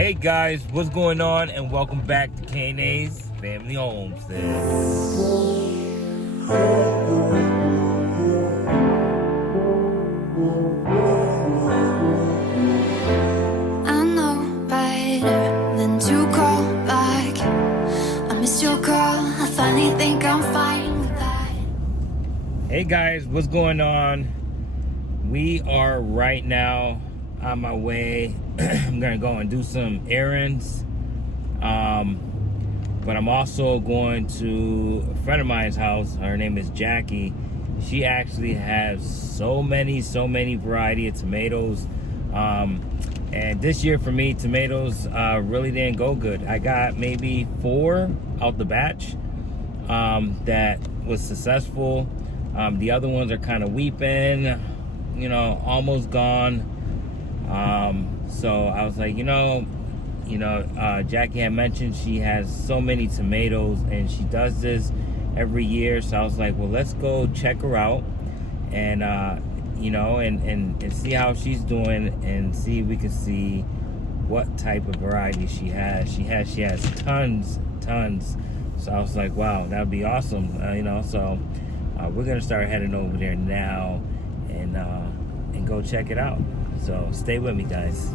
Hey guys, what's going on? And welcome back to K&A's Family Homestead. I know better than to call back. I missed your call, I finally think I'm fine with that. Hey guys, what's going on? We are right now on my way. I'm gonna go and do some errands. But I'm also going to a friend of mine's house. Her name is Jackie. She actually has so many variety of tomatoes. And this year for me, tomatoes really didn't go good. I got maybe 4 out the batch that was successful. The other ones are kind of weeping, almost gone. So I was like, Jackie had mentioned she has so many tomatoes and she does this every year. So I was like, well, let's go check her out and, and see how she's doing and see if we can see what type of variety she has. She has tons. So I was like, wow, that'd be awesome. So we're going to start heading over there now and go check it out. So stay with me, guys.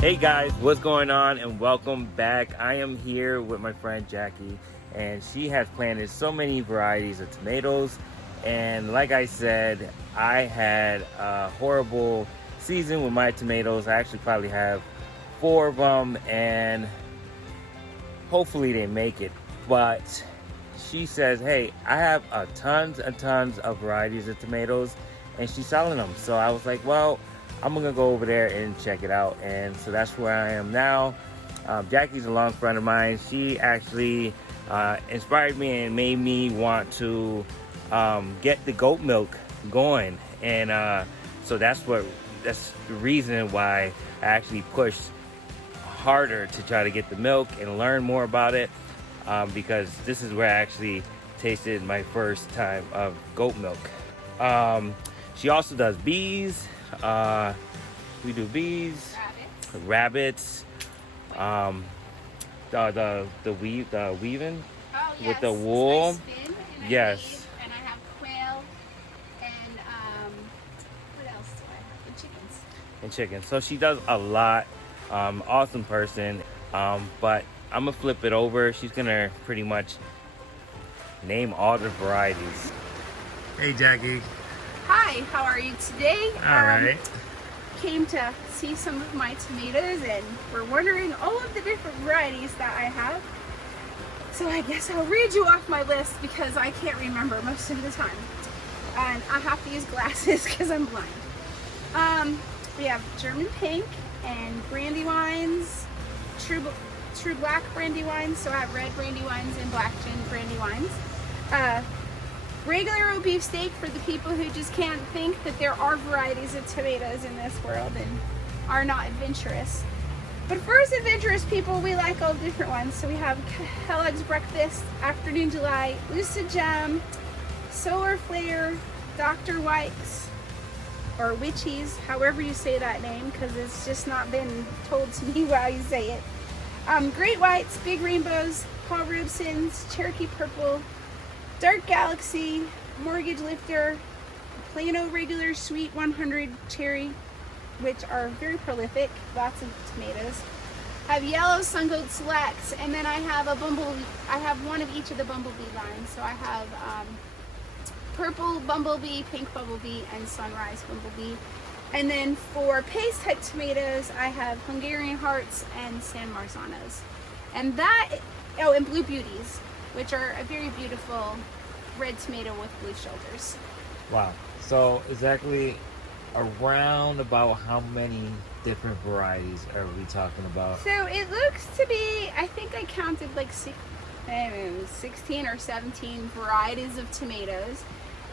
Hey guys, what's going on and welcome back. I am here with my friend Jackie and she has planted so many varieties of tomatoes, and like I said, I had a horrible season with my tomatoes. I actually probably have 4 of them and hopefully they make it, but she says, hey, I have tons and tons of varieties of tomatoes and she's selling them. So I was like, well, I'm gonna go over there and check it out. And so that's where I am now. Jackie's a long friend of mine. She actually inspired me and made me want to get the goat milk going. And so that's the reason why I actually pushed harder to try to get the milk and learn more about it, because this is where I actually tasted my first time of goat milk. She also does bees. We do bees, rabbits, the weaving with the wool. Spin, and Yes. And I have quail and what else do I have? And chickens. And chicken. So she does a lot. Awesome person. But I'm gonna flip it over. She's gonna pretty much name all the varieties. Hey Jackie. Hi, how are you today? All right. Came to see some of my tomatoes and we're wondering all of the different varieties that I have. So I guess I'll read you off my list because I can't remember most of the time. And I have to use glasses because I'm blind. We have German pink and brandywines, true black brandywines. So I have red brandywines and black gin brandywines. Regular old beefsteak for the people who just can't think that there are varieties of tomatoes in this world and are not adventurous. But for us adventurous people, we like all different ones. So we have Kellogg's Breakfast, Afternoon Delight, Lucid Gem, Solar Flare, Dr. White's, or Witchies, however you say that name, because it's just not been told to me how you say it. Great Whites, Big Rainbows, Paul Robeson's, Cherokee Purple, Dark Galaxy, Mortgage Lifter, Plano Regular Sweet 100 Cherry, which are very prolific, lots of tomatoes. I have Yellow Sun Goat Selects, and then I have a bumblebee. I have one of each of the bumblebee lines. So I have Purple Bumblebee, Pink Bumblebee, and Sunrise Bumblebee. And then for paste type tomatoes, I have Hungarian Hearts and San Marzanos. And and Blue Beauties, which are a very beautiful red tomato with blue shoulders. Wow. So exactly around about how many different varieties are we talking about? So it looks to be, I think I counted like 16 or 17 varieties of tomatoes.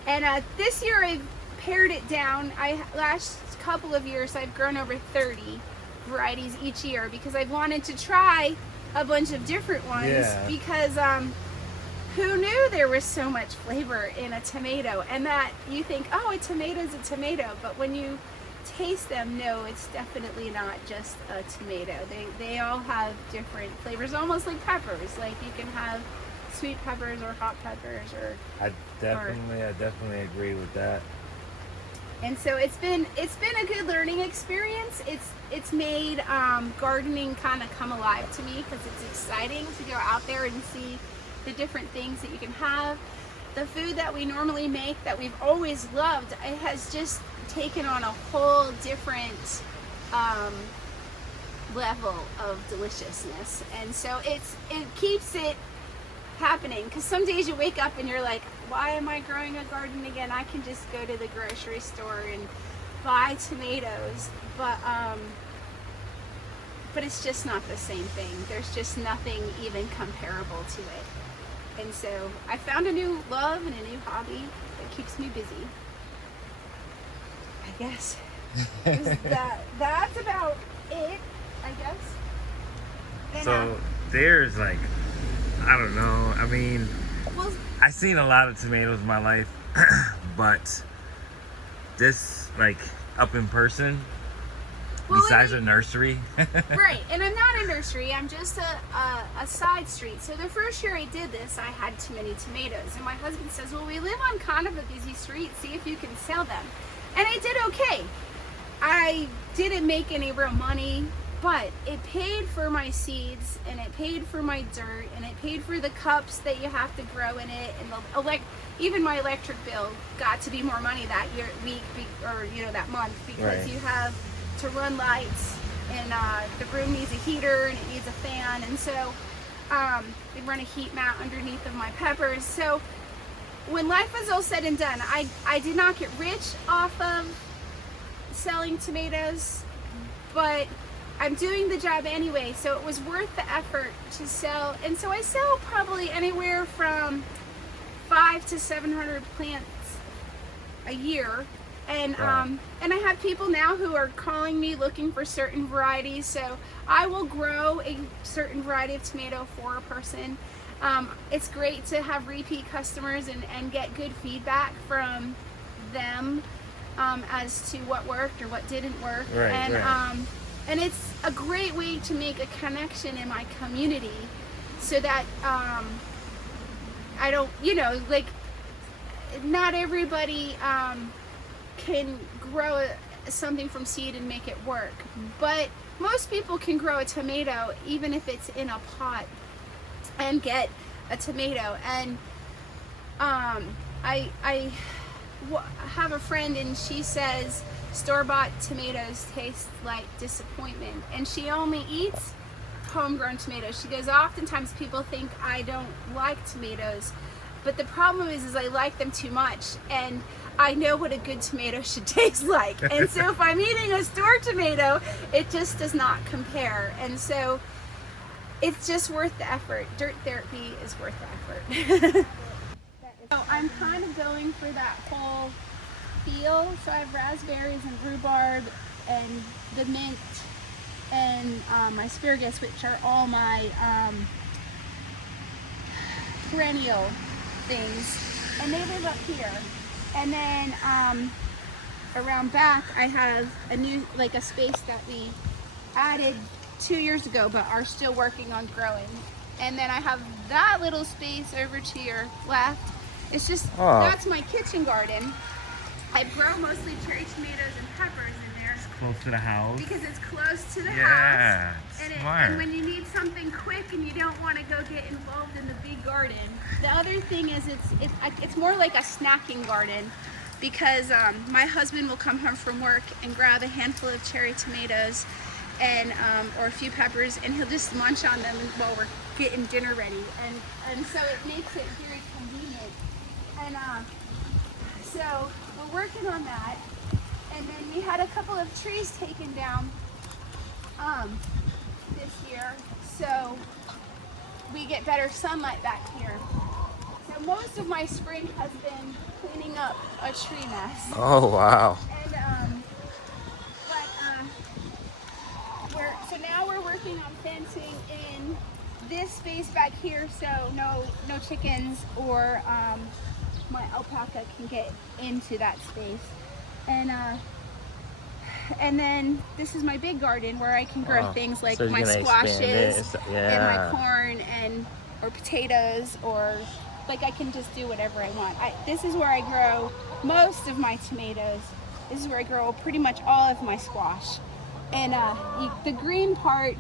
And this year I've pared it down. Last couple of years I've grown over 30 varieties each year because I've wanted to try a bunch of different ones. Yeah. Because who knew there was so much flavor in a tomato, and that you think, oh, a tomato's a tomato, but when you taste them, no, it's definitely not just a tomato. They all have different flavors, almost like peppers. Like you can have sweet peppers or hot peppers, or I definitely agree with that. and so it's been a good learning experience. It's made gardening kind of come alive to me because it's exciting to go out there and see the different things that you can have. The food that we normally make that we've always loved, it has just taken on a whole different level of deliciousness, and so it keeps it happening, because some days you wake up and you're like, why am I growing a garden again? I can just go to the grocery store and buy tomatoes, but it's just not the same thing. There's just nothing even comparable to it. And so I found a new love and a new hobby that keeps me busy, I guess. That's about it, I guess. And, So there's like, I don't know. I mean, well, I've seen a lot of tomatoes in my life, but this, like, up in person, well, besides a nursery. right, and I'm not a nursery, I'm just a side street. So the first year I did this, I had too many tomatoes, and my husband says, well, we live on kind of a busy street, see if you can sell them. And I did okay. I didn't make any real money, but it paid for my seeds, and it paid for my dirt, and it paid for the cups that you have to grow in it, and even my electric bill got to be more money that that month, because Right. you have to run lights, and the room needs a heater and it needs a fan, and so they run a heat mat underneath of my peppers. So when life was all said and done, I did not get rich off of selling tomatoes, but I'm doing the job anyway, so it was worth the effort to sell. And so I sell probably anywhere from 500 to 700 plants a year. And Wow. and I have people now who are calling me looking for certain varieties, so I will grow a certain variety of tomato for a person. It's great to have repeat customers and get good feedback from them as to what worked or what didn't work. Right, and right. And it's a great way to make a connection in my community, so that I don't, like, not everybody can grow something from seed and make it work, but most people can grow a tomato even if it's in a pot and get a tomato. And I have a friend, and she says store-bought tomatoes taste like disappointment, and she only eats homegrown tomatoes. She goes, oftentimes people think I don't like tomatoes, but the problem is I like them too much, and I know what a good tomato should taste like. And so if I'm eating a store tomato, it just does not compare. And so it's just worth the effort. Dirt therapy is worth the effort. So I'm kind of going for that whole feel. So I have raspberries and rhubarb and the mint and my asparagus, which are all my perennial things, and they live up here. And then around back I have a new, like, a space that we added 2 years ago but are still working on growing. And then I have that little space over to your left. It's just, that's my kitchen garden. I grow mostly cherry tomatoes and peppers in there. Close to the house. Because it's close to the Yeah, house. smart. And when you need something quick and you don't want to go get involved in the big garden. The other thing is it's more like a snacking garden, because my husband will come home from work and grab a handful of cherry tomatoes and or a few peppers, and he'll just munch on them while we're getting dinner ready. And so it makes it very convenient. And so we're working on that. And then we had a couple of trees taken down this year, so we get better sunlight back here. So So most of my spring has been cleaning up a tree mess. Oh, wow. And so now we're working on fencing in this space back here, so no chickens or my alpaca can get into that space. And then this is my big garden where I can grow things like So my you're gonna expand squashes it. and my corn or potatoes, or like I can just do whatever I want. This is where I grow most of my tomatoes. This is where I grow pretty much all of my squash. And the green part,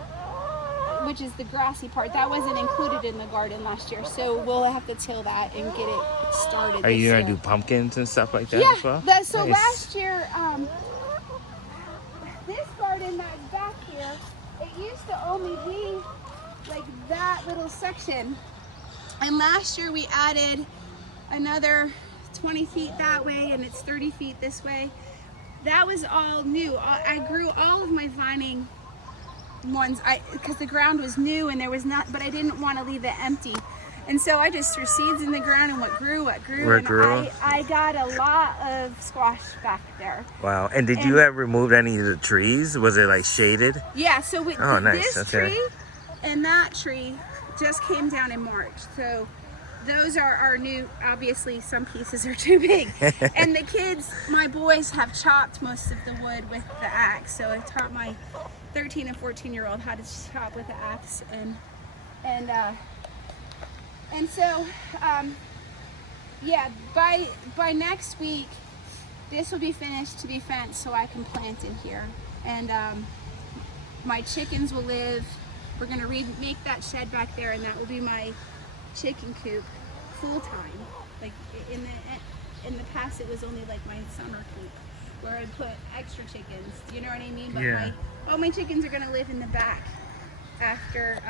which is the grassy part, that wasn't included in the garden last year. So we'll have to till that and get it started. Are you this gonna year. do pumpkins and stuff like that Yeah, as well? so Nice. last year, this garden that's back here, it used to only be like that little section. And last year we added another 20 feet that way, and it's 30 feet this way. That was all new. I grew all of my vining ones because the ground was new and there was not, but I didn't want to leave it empty. And so I just threw seeds in the ground and what grew. I got a lot of squash back there. Wow. And did you have removed any of the trees? Was it like shaded? Yeah, so nice. this Okay. tree and that tree just came down in March. So those are our new, obviously some pieces are too big. And the kids, my boys, have chopped most of the wood with the axe. So I taught my 13 and 14-year-old how to chop with the axe. And so, yeah, by next week, this will be finished to be fenced so I can plant in here. And my chickens will live. We're gonna make that shed back there, and that will be my chicken coop full time. Like in the past, it was only like my summer coop where I put extra chickens. Do you know what I mean? But Yeah. all my chickens are gonna live in the back after.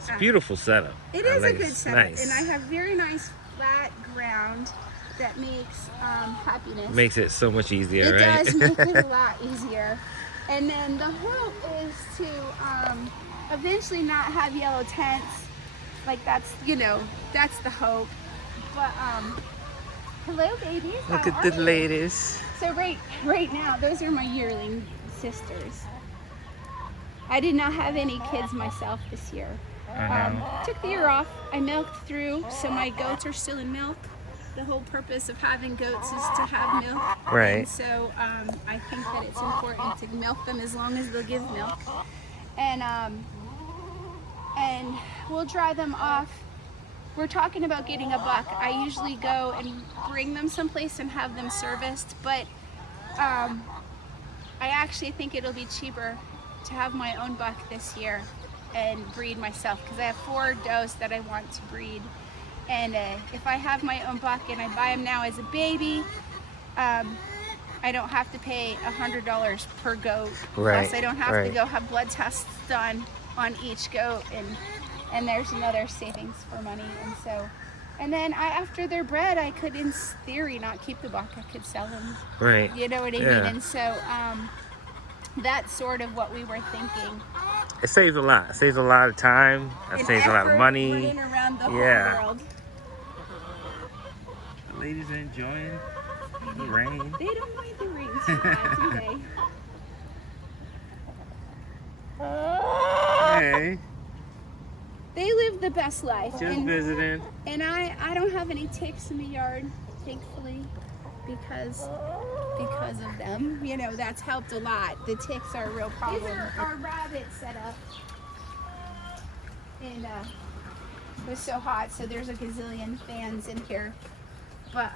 It's a beautiful setup. It is a like good it. setup, Nice. and I have very nice flat ground that makes happiness. Makes it so much easier, It right? does make it a lot easier. And then the hope is to eventually not have yellow tents. Like that's the hope. But hello babies. Look How at are the you? ladies. So right now, those are my yearling sisters. I did not have any kids myself this year. Took the year off. I milked through, so my goats are still in milk. The whole purpose of having goats is to have milk. Right. And so I think that it's important to milk them as long as they'll give milk. And we'll dry them off. We're talking about getting a buck. I usually go and bring them someplace and have them serviced, but I actually think it'll be cheaper to have my own buck this year and breed myself, because I have 4 does that I want to breed. And if I have my own buck and I buy him now as a baby, I don't have to pay $100 per goat. Right, Plus I don't have to right. go have blood tests done on each goat, and there's another savings for money. And then after they're bred, I could in theory not keep the buck. I could sell them. Right. You know what I Yeah. mean? And so that's sort of what we were thinking. It saves a lot. It saves a lot of time. It And saves a lot of effort money. running around the Yeah. whole world. The ladies are enjoying the rain. They don't mind the rain too bad, do they? Hey, They live the best life. just visiting. And I don't have any ticks in the yard, thankfully, because of them. You know, that's helped a lot. The ticks are a real problem. These are our rabbit setup. And it was so hot, so there's a gazillion fans in here. But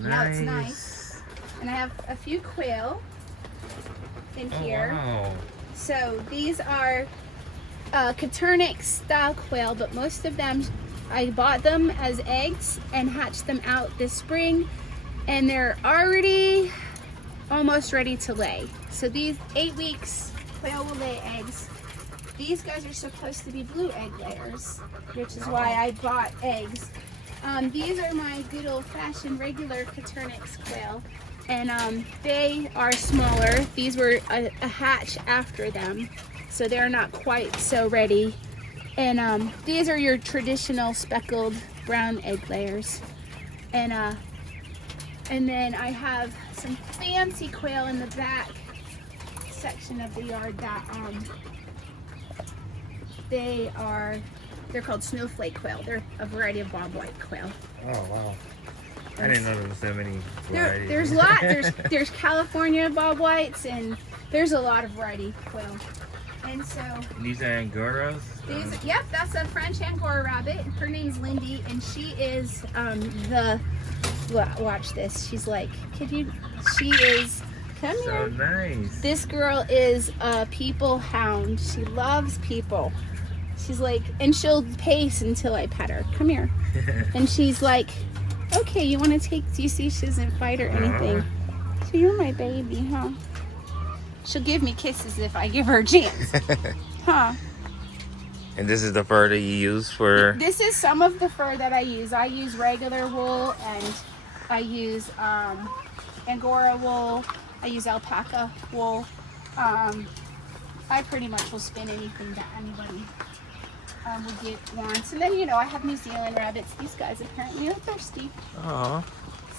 now it's nice. And I have a few quail in here. Wow. So these are Caturnix style quail, but most of them, I bought them as eggs and hatched them out this spring, and they're already almost ready to lay. So these 8 weeks, quail will lay eggs. These guys are supposed to be blue egg layers, which is why I bought eggs. These are my good old-fashioned regular Caturnix quail, and they are smaller. These were a hatch after them, so they're not quite so ready And these are your traditional speckled brown egg layers. And then I have some fancy quail in the back section of the yard that they're called snowflake quail. They're a variety of bobwhite quail. Oh wow. I didn't know there was so many varieties. There's lots. There's California bobwhites, and there's a lot of variety quail. And so these are Angoras? yep, that's a French Angora rabbit. Her name's Lindy, and she is watch this. She's like, she is, come so here. Nice. This girl is a people hound. She loves people. She's like, and she'll pace until I pet her. Come here. And she's like, okay, you want to take, do you see she doesn't fight or anything? So you're my baby, huh? She'll give me kisses if I give her a chance. Huh? And this is the fur that you use for... This is some of the fur that I use. I use regular wool, and I use Angora wool. I use alpaca wool. I pretty much will spin anything that anybody wants. And then, I have New Zealand rabbits. These guys apparently are thirsty. Aww.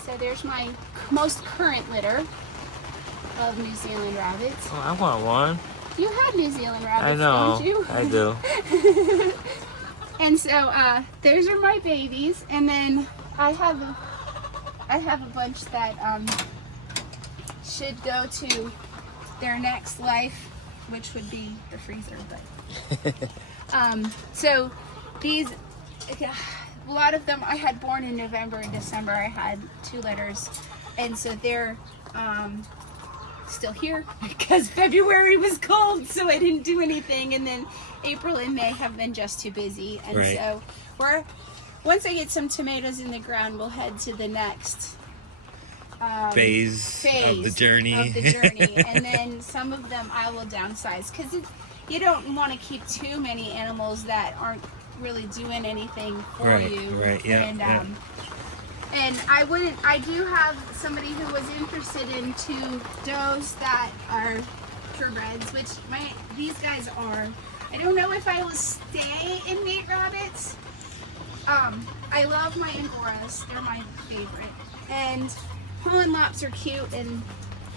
So there's my most current litter of New Zealand rabbits. Oh, I want one. You have New Zealand rabbits, I know. don't you? I do. And so those are my babies, and then I have a bunch that should go to their next life, which would be the freezer. But so these, a lot of them I had born in November and December. I had 2 litters, and so they're still here because February was cold, so I didn't do anything, and then April and May have been just too busy, and right. So once I get some tomatoes in the ground, we'll head to the next phase of the journey. And then some of them I will downsize, because you don't want to keep too many animals that aren't really doing anything for you. Right, yeah. And I do have somebody who was interested in 2 does that are purebreds, which these guys are. I don't know if I will stay in mate rabbits. I love my Angoras. They're my favorite. And Holland Lops are cute, and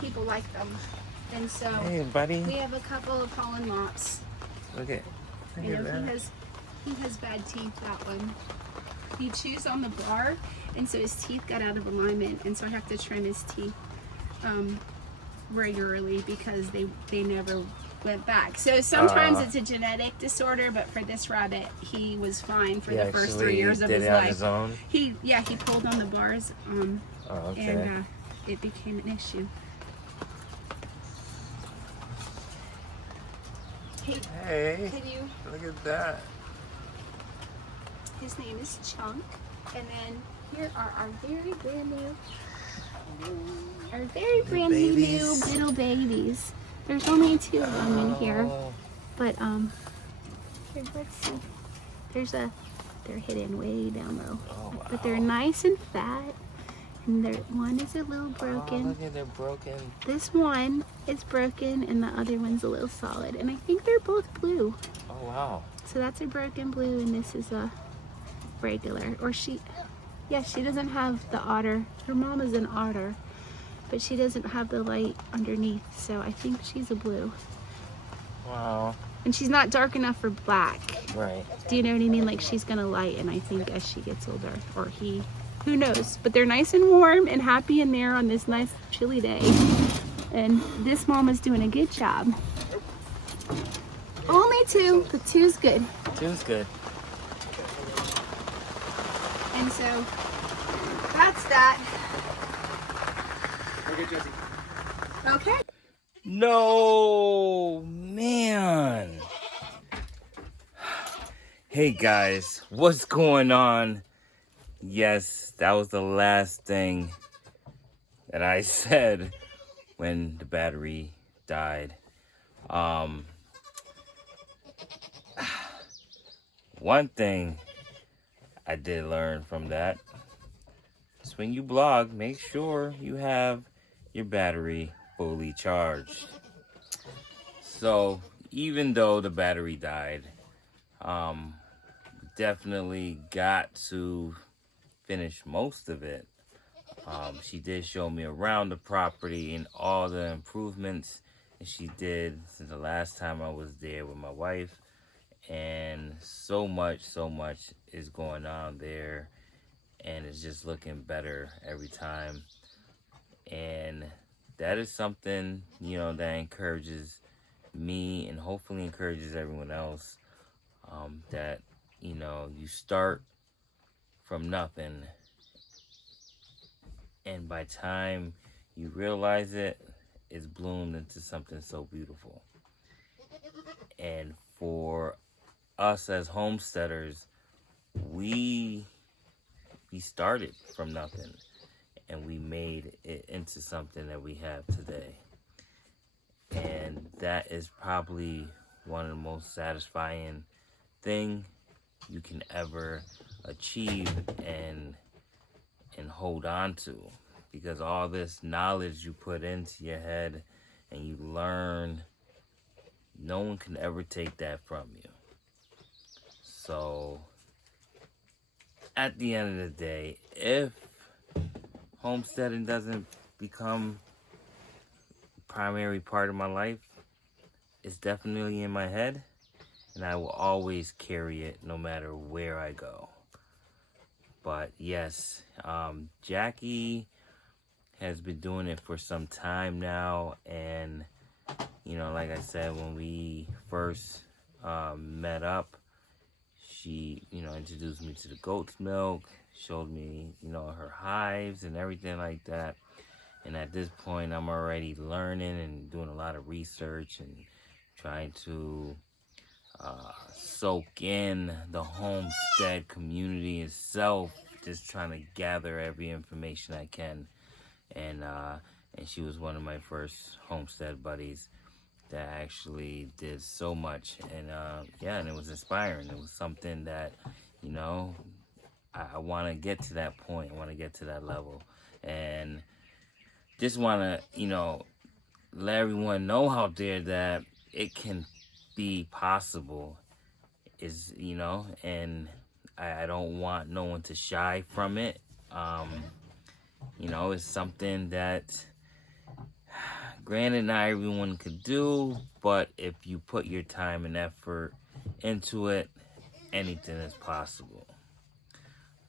people like them. And so hey, buddy. We have a couple of Holland Lops. Look at that. He has bad teeth, that one. He chews on the bar, and so his teeth got out of alignment, and so I have to trim his teeth regularly because they never went back. So sometimes it's a genetic disorder, but for this rabbit, he was fine for the first 3 years of his life. On his own? He pulled on the bars, and it became an issue. Hey, look at that. His name is Chunk, and then here are our very brand new little babies. There's only 2 of them in here, but here, let's see. They're hidden way down low, but they're nice and fat, and one is a little broken. Oh, look at, they're broken. This one is broken, and the other one's a little solid, and I think they're both blue. Oh wow! So that's a broken blue, and this is a regular. Or she doesn't have the otter. Her mom is an otter, but she doesn't have the light underneath, so I think she's a blue. Wow. And she's not dark enough for black. Right. Do you know what I mean? Like, she's gonna lighten, I think, as she gets older, or who knows. But they're nice and warm and happy in there on this nice chilly day, and this mom is doing a good job. Only 2, but 2's good. 2's good. And so that's that. Okay, Jesse. Okay. No, man. Hey guys, what's going on? Yes, that was the last thing that I said when the battery died. One thing I did learn from that is when you blog, make sure you have your battery fully charged. So even though the battery died, Definitely got to finish most of it. She did show me around the property and all the improvements that she did since the last time I was there with my wife. And so much is going on there, and it's just looking better every time. And that is something, you know, that encourages me and hopefully encourages everyone else, that, you know, you start from nothing, and by time you realize it, it's bloomed into something so beautiful. And for us as homesteaders, we started from nothing and we made it into something that we have today. And that is probably one of the most satisfying thing you can ever achieve and hold on to, because all this knowledge you put into your head and you learn, no one can ever take that from you. So at the end of the day, if homesteading doesn't become a primary part of my life, it's definitely in my head, and I will always carry it no matter where I go. But yes, Jackie has been doing it for some time now, and you know, like I said, when we first met up, she, you know, introduced me to the goat's milk, showed me, you know, her hives and everything like that. And at this point, I'm already learning and doing a lot of research and trying to soak in the homestead community itself, just trying to gather every information I can. And she was one of my first homestead buddies that actually did so much. And yeah, and it was inspiring. It was something that, you know, I want to get to that point. I want to get to that level, and just want to, you know, let everyone know out there that it can be possible. Is, you know, and I don't want no one to shy from it. You know, it's something that, granted, not everyone could do, but if you put your time and effort into it, anything is possible.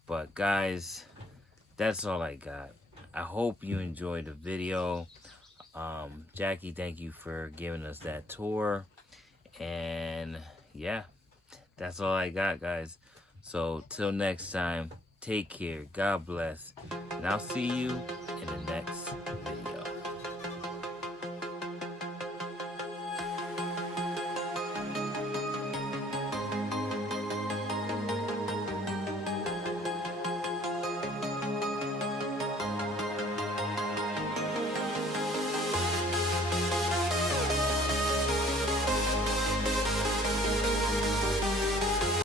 But guys, that's all I got. I hope you enjoyed the video. Jackie, thank you for giving us that tour. And yeah, that's all I got, guys. So till next time, take care, God bless, and I'll see you in the next video.